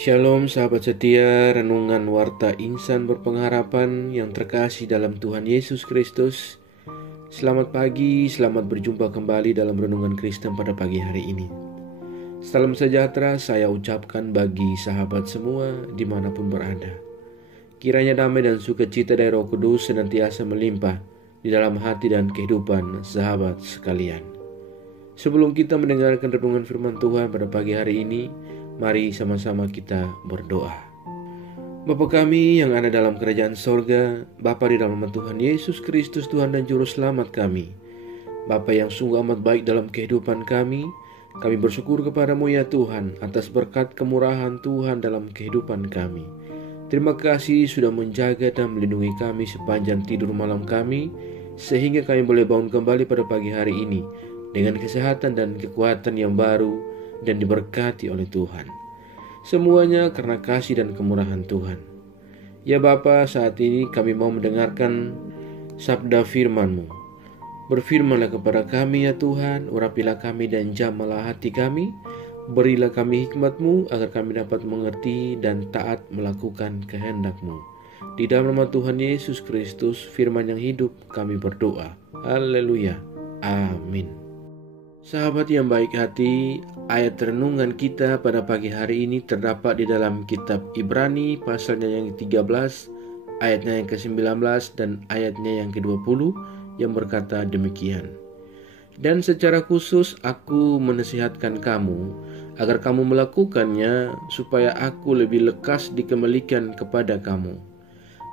Shalom sahabat setia, renungan Warta Insan Berpengharapan yang terkasih dalam Tuhan Yesus Kristus. Selamat pagi, selamat berjumpa kembali dalam Renungan Kristen pada pagi hari ini. Salam sejahtera saya ucapkan bagi sahabat semua dimanapun berada. Kiranya damai dan sukacita dari Roh Kudus senantiasa melimpah di dalam hati dan kehidupan sahabat sekalian. Sebelum kita mendengarkan renungan firman Tuhan pada pagi hari ini, mari sama-sama kita berdoa. Bapa kami yang ada dalam kerajaan sorga, Bapa di dalam nama Tuhan Yesus Kristus, Tuhan dan Juru Selamat kami. Bapa yang sungguh amat baik dalam kehidupan kami bersyukur kepadamu ya Tuhan atas berkat kemurahan Tuhan dalam kehidupan kami. Terima kasih sudah menjaga dan melindungi kami sepanjang tidur malam kami, sehingga kami boleh bangun kembali pada pagi hari ini dengan kesehatan dan kekuatan yang baru dan diberkati oleh Tuhan. Semuanya karena kasih dan kemurahan Tuhan. Ya Bapa, saat ini kami mau mendengarkan sabda firman-Mu. Berfirmanlah kepada kami ya Tuhan, urapilah kami dan jamalah hati kami. Berilah kami hikmat-Mu agar kami dapat mengerti dan taat melakukan kehendak-Mu. Di dalam nama Tuhan Yesus Kristus, firman yang hidup, kami berdoa. Haleluya. Amin. Sahabat yang baik hati, ayat renungan kita pada pagi hari ini terdapat di dalam kitab Ibrani pasalnya yang ke-13, ayatnya yang ke-19 dan ayatnya yang ke-20 yang berkata demikian. Dan secara khusus aku menasihatkan kamu agar kamu melakukannya supaya aku lebih lekas dikembalikan kepada kamu.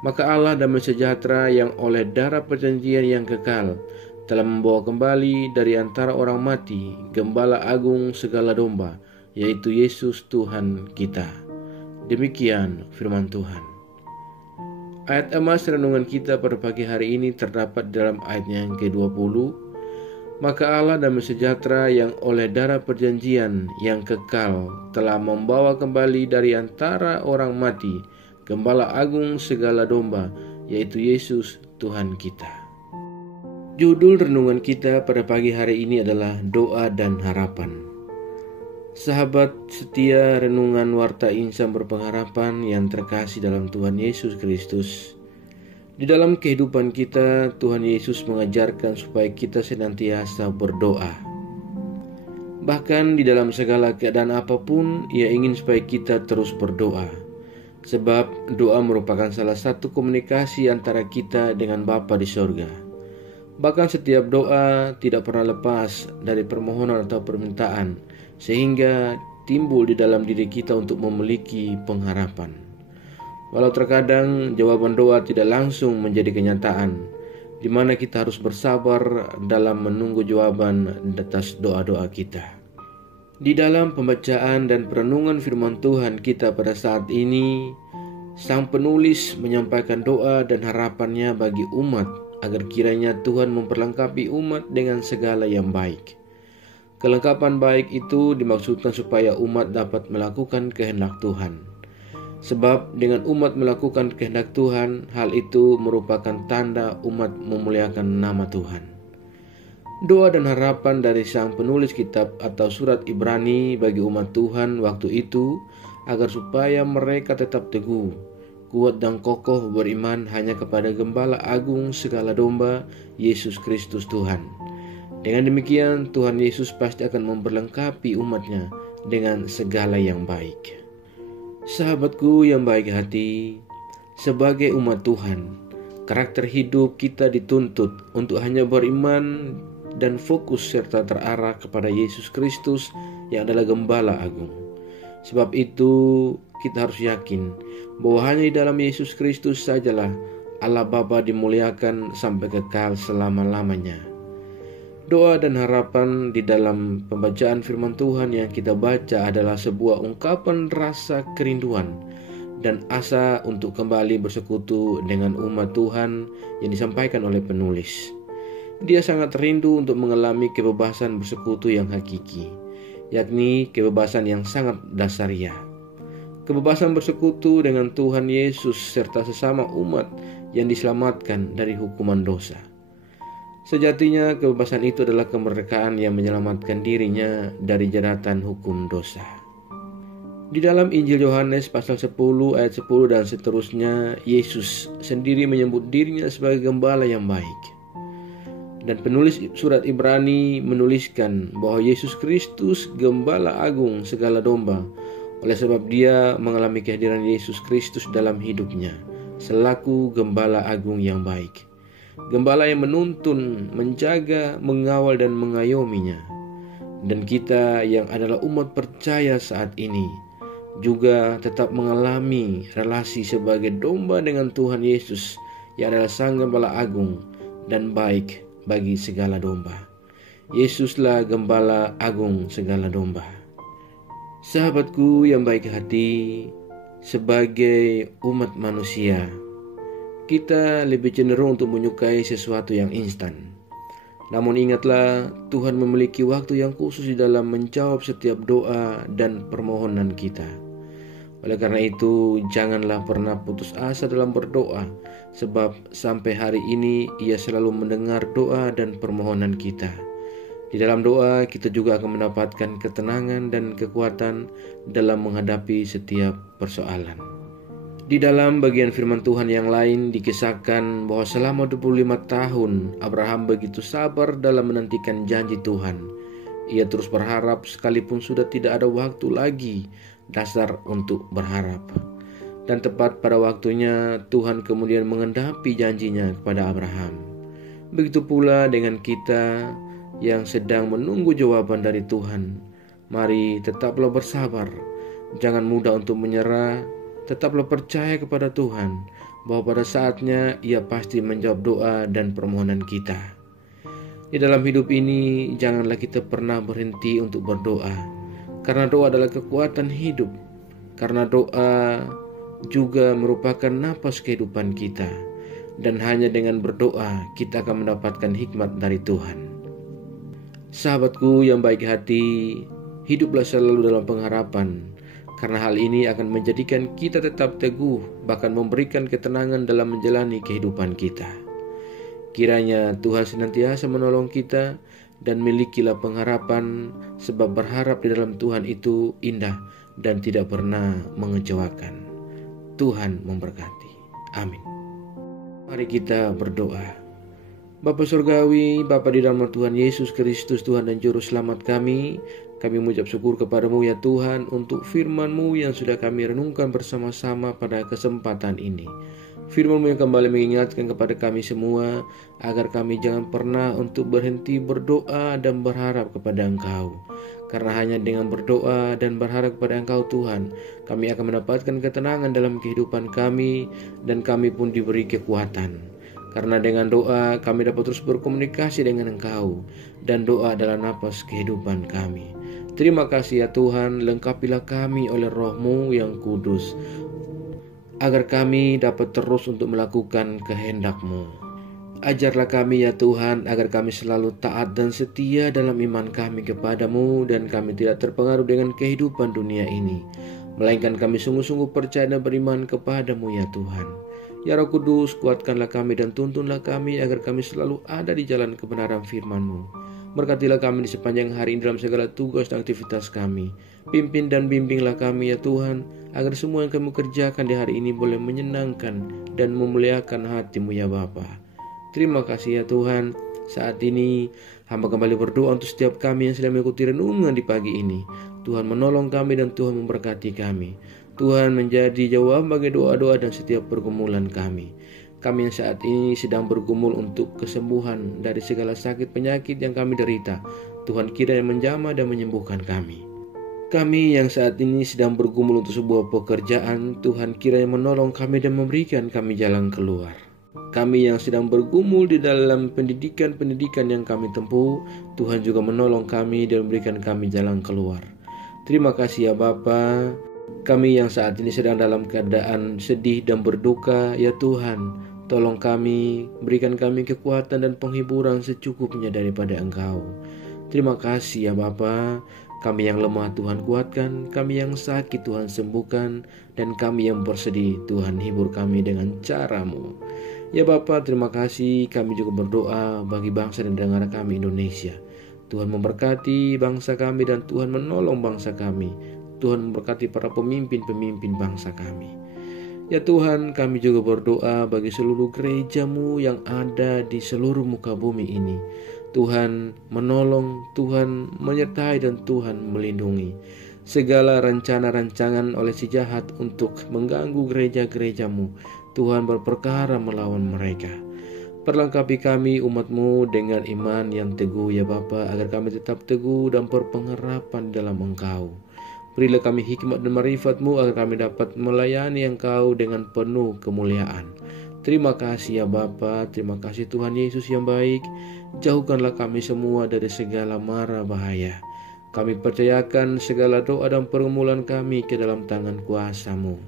Maka Allah damai sejahtera yang oleh darah perjanjian yang kekal telah membawa kembali dari antara orang mati Gembala Agung segala domba, yaitu Yesus Tuhan kita. Demikian firman Tuhan. Ayat emas renungan kita pada pagi hari ini terdapat dalam ayatnya yang ke-20. Maka Allah damai sejahtera yang oleh darah perjanjian yang kekal telah membawa kembali dari antara orang mati Gembala Agung segala domba, yaitu Yesus Tuhan kita. Judul renungan kita pada pagi hari ini adalah doa dan harapan. Sahabat setia renungan Warta Insan Berpengharapan yang terkasih dalam Tuhan Yesus Kristus. Di dalam kehidupan kita, Tuhan Yesus mengajarkan supaya kita senantiasa berdoa. Bahkan di dalam segala keadaan apapun, Ia ingin supaya kita terus berdoa. Sebab doa merupakan salah satu komunikasi antara kita dengan Bapa di sorga. Bahkan setiap doa tidak pernah lepas dari permohonan atau permintaan, sehingga timbul di dalam diri kita untuk memiliki pengharapan. Walau terkadang jawaban doa tidak langsung menjadi kenyataan, di mana kita harus bersabar dalam menunggu jawaban atas doa-doa kita. Di dalam pembacaan dan perenungan firman Tuhan kita pada saat ini, sang penulis menyampaikan doa dan harapannya bagi umat agar kiranya Tuhan memperlengkapi umat dengan segala yang baik. Kelengkapan baik itu dimaksudkan supaya umat dapat melakukan kehendak Tuhan. Sebab dengan umat melakukan kehendak Tuhan, hal itu merupakan tanda umat memuliakan nama Tuhan. Doa dan harapan dari sang penulis kitab atau surat Ibrani bagi umat Tuhan waktu itu agar supaya mereka tetap teguh, kuat dan kokoh beriman hanya kepada Gembala Agung segala domba, Yesus Kristus Tuhan. Dengan demikian Tuhan Yesus pasti akan memperlengkapi umatnya dengan segala yang baik. Sahabatku yang baik hati, sebagai umat Tuhan, karakter hidup kita dituntut untuk hanya beriman dan fokus serta terarah kepada Yesus Kristus yang adalah Gembala Agung. Sebab itu kita harus yakin bahwa hanya di dalam Yesus Kristus sajalah Allah Bapa dimuliakan sampai kekal selama-lamanya. Doa dan harapan di dalam pembacaan firman Tuhan yang kita baca adalah sebuah ungkapan rasa kerinduan dan asa untuk kembali bersekutu dengan umat Tuhan yang disampaikan oleh penulis. Dia sangat rindu untuk mengalami kebebasan bersekutu yang hakiki, yakni kebebasan yang sangat dasariah. Kebebasan bersekutu dengan Tuhan Yesus serta sesama umat yang diselamatkan dari hukuman dosa. Sejatinya kebebasan itu adalah kemerdekaan yang menyelamatkan dirinya dari jeratan hukum dosa. Di dalam Injil Yohanes pasal 10 ayat 10 dan seterusnya, Yesus sendiri menyebut dirinya sebagai gembala yang baik. Dan penulis surat Ibrani menuliskan bahwa Yesus Kristus gembala agung segala domba, oleh sebab dia mengalami kehadiran Yesus Kristus dalam hidupnya selaku gembala agung yang baik. Gembala yang menuntun, menjaga, mengawal dan mengayominya. Dan kita yang adalah umat percaya saat ini juga tetap mengalami relasi sebagai domba dengan Tuhan Yesus yang adalah Sang Gembala Agung dan baik bagi segala domba. Yesuslah Gembala Agung segala domba. Sahabatku yang baik hati, sebagai umat manusia, kita lebih cenderung untuk menyukai sesuatu yang instan. Namun ingatlah, Tuhan memiliki waktu yang khusus di dalam menjawab setiap doa dan permohonan kita. Oleh karena itu, janganlah pernah putus asa dalam berdoa, sebab sampai hari ini Ia selalu mendengar doa dan permohonan kita. Di dalam doa, kita juga akan mendapatkan ketenangan dan kekuatan dalam menghadapi setiap persoalan. Di dalam bagian firman Tuhan yang lain dikisahkan bahwa selama 25 tahun Abraham begitu sabar dalam menantikan janji Tuhan. Ia terus berharap sekalipun sudah tidak ada waktu lagi dasar untuk berharap. Dan tepat pada waktunya Tuhan kemudian mengendapi janjinya kepada Abraham. Begitu pula dengan kita yang sedang menunggu jawaban dari Tuhan. Mari tetaplah bersabar, jangan mudah untuk menyerah. Tetaplah percaya kepada Tuhan bahwa pada saatnya Ia pasti menjawab doa dan permohonan kita. Di dalam hidup ini janganlah kita pernah berhenti untuk berdoa, karena doa adalah kekuatan hidup. Karena doa juga merupakan napas kehidupan kita, dan hanya dengan berdoa kita akan mendapatkan hikmat dari Tuhan. Sahabatku yang baik hati, hiduplah selalu dalam pengharapan, karena hal ini akan menjadikan kita tetap teguh, bahkan memberikan ketenangan dalam menjalani kehidupan kita. Kiranya Tuhan senantiasa menolong kita dan milikilah pengharapan, sebab berharap di dalam Tuhan itu indah dan tidak pernah mengecewakan. Tuhan memberkati. Amin. Mari kita berdoa. Bapa Surgawi, Bapa di dalam Tuhan Yesus Kristus, Tuhan dan Juru Selamat kami mengucap syukur kepadamu ya Tuhan untuk firman-Mu yang sudah kami renungkan bersama-sama pada kesempatan ini. Firman-Mu yang kembali mengingatkan kepada kami semua agar kami jangan pernah untuk berhenti berdoa dan berharap kepada Engkau. Karena hanya dengan berdoa dan berharap kepada Engkau Tuhan, kami akan mendapatkan ketenangan dalam kehidupan kami dan kami pun diberi kekuatan. Karena dengan doa kami dapat terus berkomunikasi dengan Engkau, dan doa adalah napas kehidupan kami. Terima kasih ya Tuhan, lengkapilah kami oleh Roh-Mu yang kudus, agar kami dapat terus untuk melakukan kehendak-Mu. Ajarlah kami ya Tuhan, agar kami selalu taat dan setia dalam iman kami kepadamu, dan kami tidak terpengaruh dengan kehidupan dunia ini, melainkan kami sungguh-sungguh percaya dan beriman kepadamu ya Tuhan. Ya Roh Kudus, kuatkanlah kami dan tuntunlah kami agar kami selalu ada di jalan kebenaran firman-Mu. Berkatilah kami di sepanjang hari ini dalam segala tugas dan aktivitas kami. Pimpin dan bimbinglah kami ya Tuhan, agar semua yang kami kerjakan di hari ini boleh menyenangkan dan memuliakan hati-Mu ya Bapa. Terima kasih ya Tuhan. Saat ini hamba kembali berdoa untuk setiap kami yang sedang mengikuti renungan di pagi ini. Tuhan menolong kami dan Tuhan memberkati kami. Tuhan menjadi jawab bagi doa-doa dan setiap pergumulan kami. Kami yang saat ini sedang bergumul untuk kesembuhan dari segala sakit penyakit yang kami derita. Tuhan kiranya menjamah dan menyembuhkan kami. Kami yang saat ini sedang bergumul untuk sebuah pekerjaan, Tuhan kiranya menolong kami dan memberikan kami jalan keluar. Kami yang sedang bergumul di dalam pendidikan yang kami tempuh, Tuhan juga menolong kami dan memberikan kami jalan keluar. Terima kasih ya Bapa. Kami yang saat ini sedang dalam keadaan sedih dan berduka, ya Tuhan, tolong kami, berikan kami kekuatan dan penghiburan secukupnya daripada Engkau. Terima kasih ya Bapa. Kami yang lemah Tuhan kuatkan, kami yang sakit Tuhan sembuhkan, dan kami yang bersedih Tuhan hibur kami dengan cara-Mu. Ya Bapa, terima kasih. Kami juga berdoa bagi bangsa dan negara kami Indonesia. Tuhan memberkati bangsa kami dan Tuhan menolong bangsa kami. Tuhan memberkati para pemimpin-pemimpin bangsa kami. Ya Tuhan, kami juga berdoa bagi seluruh gereja-Mu yang ada di seluruh muka bumi ini. Tuhan menolong, Tuhan menyertai, dan Tuhan melindungi. Segala rencana-rancangan oleh si jahat untuk mengganggu gereja-gereja-Mu, Tuhan berperkara melawan mereka. Perlengkapi kami umat-Mu dengan iman yang teguh ya Bapa, agar kami tetap teguh dan berpengharapan dalam Engkau. Berilah kami hikmat dan marifat-Mu agar kami dapat melayani Engkau dengan penuh kemuliaan. Terima kasih ya Bapa, terima kasih Tuhan Yesus yang baik. Jauhkanlah kami semua dari segala mara bahaya. Kami percayakan segala doa dan pergumulan kami ke dalam tangan kuasa-Mu.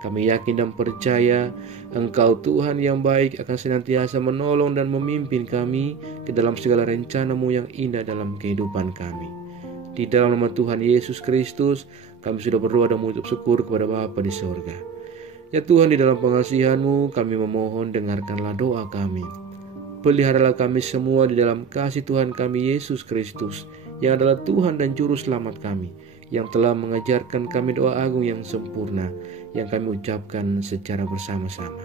Kami yakin dan percaya Engkau Tuhan yang baik akan senantiasa menolong dan memimpin kami ke dalam segala rencana-Mu yang indah dalam kehidupan kami. Di dalam nama Tuhan Yesus Kristus, kami sudah berdoa dan mengucap syukur kepada Bapa di sorga. Ya Tuhan, di dalam pengasihan-Mu, kami memohon dengarkanlah doa kami. Peliharalah kami semua di dalam kasih Tuhan kami Yesus Kristus, yang adalah Tuhan dan Juru Selamat kami, yang telah mengajarkan kami doa agung yang sempurna, yang kami ucapkan secara bersama-sama.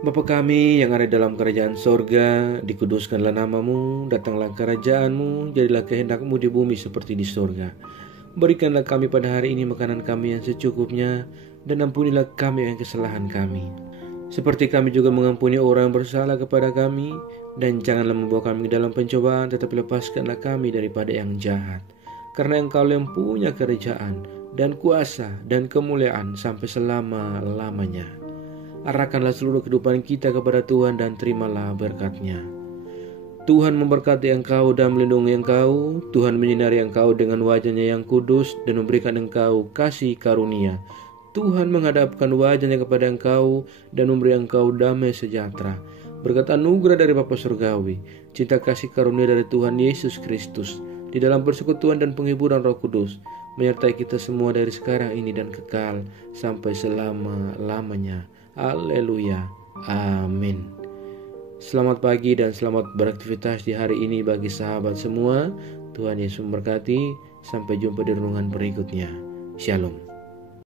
Bapa kami yang ada dalam kerajaan sorga, dikuduskanlah nama-Mu, datanglah kerajaan-Mu, jadilah kehendak-Mu di bumi seperti di sorga. Berikanlah kami pada hari ini makanan kami yang secukupnya, dan ampunilah kami yang kesalahan kami, seperti kami juga mengampuni orang yang bersalah kepada kami, dan janganlah membawa kami dalam pencobaan, tetapi lepaskanlah kami daripada yang jahat. Karena Engkau yang punya kerajaan, dan kuasa, dan kemuliaan sampai selama-lamanya. Arahkanlah seluruh kehidupan kita kepada Tuhan dan terimalah berkat-Nya. Tuhan memberkati engkau dan melindungi engkau. Tuhan menyinari engkau dengan wajah-Nya yang kudus dan memberikan engkau kasih karunia. Tuhan menghadapkan wajah-Nya kepada engkau dan memberi engkau damai sejahtera. Berkat anugerah dari Bapa Surgawi, cinta kasih karunia dari Tuhan Yesus Kristus, di dalam persekutuan dan penghiburan Roh Kudus, menyertai kita semua dari sekarang ini dan kekal sampai selama-lamanya. Haleluya. Amin. Selamat pagi dan selamat beraktivitas di hari ini bagi sahabat semua. Tuhan Yesus memberkati. Sampai jumpa di renungan berikutnya. Shalom.